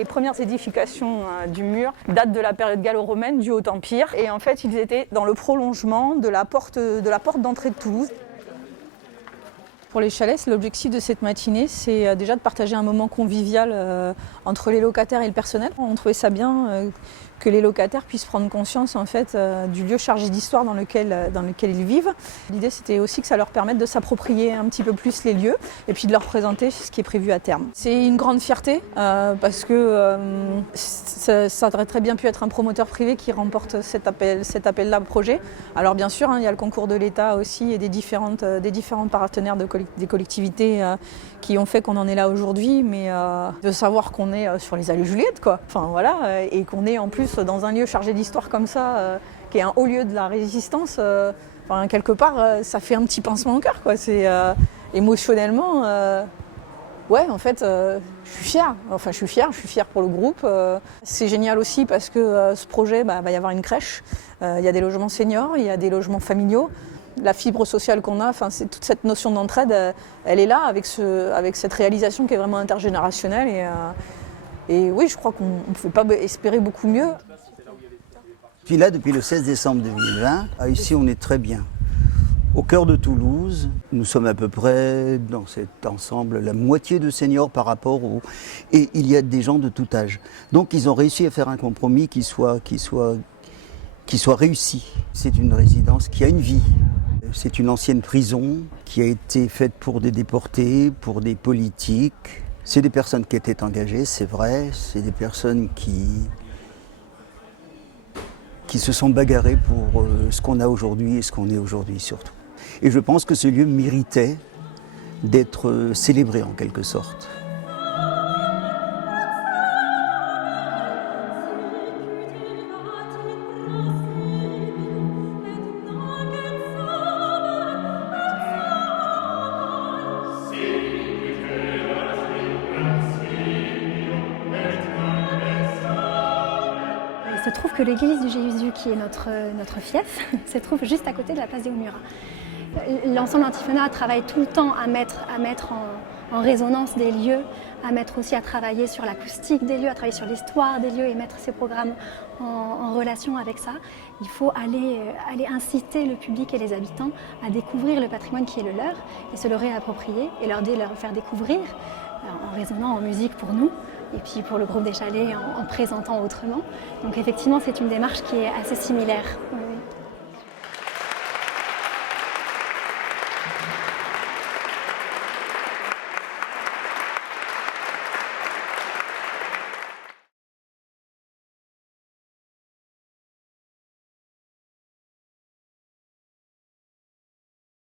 Les premières édifications du mur datent de la période gallo-romaine du Haut-Empire. Et en fait, ils étaient dans le prolongement de la porte d'entrée de Toulouse. Pour les chalets, l'objectif de cette matinée, c'est déjà de partager un moment convivial entre les locataires et le personnel. On trouvait ça bien que les locataires puissent prendre conscience en fait, du lieu chargé d'histoire dans lequel ils vivent. L'idée, c'était aussi que ça leur permette de s'approprier un petit peu plus les lieux et puis de leur présenter ce qui est prévu à terme. C'est une grande fierté parce que ça aurait très bien pu être un promoteur privé qui remporte cet appel-là projet. Alors bien sûr, il y a le concours de l'État aussi et des différents partenaires des collectivités qui ont fait qu'on en est là aujourd'hui, mais de savoir qu'on est sur les allées Juliette, quoi. Enfin voilà, et qu'on est en plus dans un lieu chargé d'histoire comme ça, qui est un haut lieu de la résistance, quelque part, ça fait un petit pincement au cœur, quoi. C'est émotionnellement, ouais, en fait, je suis fière. Enfin, je suis fière pour le groupe. C'est génial aussi parce que ce projet, va y avoir une crèche. Il y a des logements seniors, il y a des logements familiaux. La fibre sociale qu'on a, c'est toute cette notion d'entraide, elle est là avec cette réalisation qui est vraiment intergénérationnelle. Et oui, je crois qu'on ne pouvait pas espérer beaucoup mieux. Je suis là depuis le 16 décembre 2020. Ici, on est très bien. Au cœur de Toulouse, nous sommes à peu près dans cet ensemble la moitié de seniors par rapport au... Et il y a des gens de tout âge. Donc ils ont réussi à faire un compromis qui soit réussi. C'est une résidence qui a une vie. C'est une ancienne prison qui a été faite pour des déportés, pour des politiques. C'est des personnes qui étaient engagées, c'est vrai. C'est des personnes qui se sont bagarrées pour ce qu'on a aujourd'hui et ce qu'on est aujourd'hui surtout. Et je pense que ce lieu méritait d'être célébré en quelque sorte. Il se trouve que l'église du Jésus, qui est notre fief, se trouve juste à côté de la place des Hauts-Murat. L'ensemble Antiphona travaille tout le temps à mettre en résonance des lieux, à mettre aussi à travailler sur l'acoustique des lieux, à travailler sur l'histoire des lieux et mettre ces programmes en relation avec ça. Il faut aller inciter le public et les habitants à découvrir le patrimoine qui est le leur et se le réapproprier et leur faire découvrir en résonnant en musique pour nous et puis pour le groupe des Chalets en présentant autrement. Donc effectivement, c'est une démarche qui est assez similaire.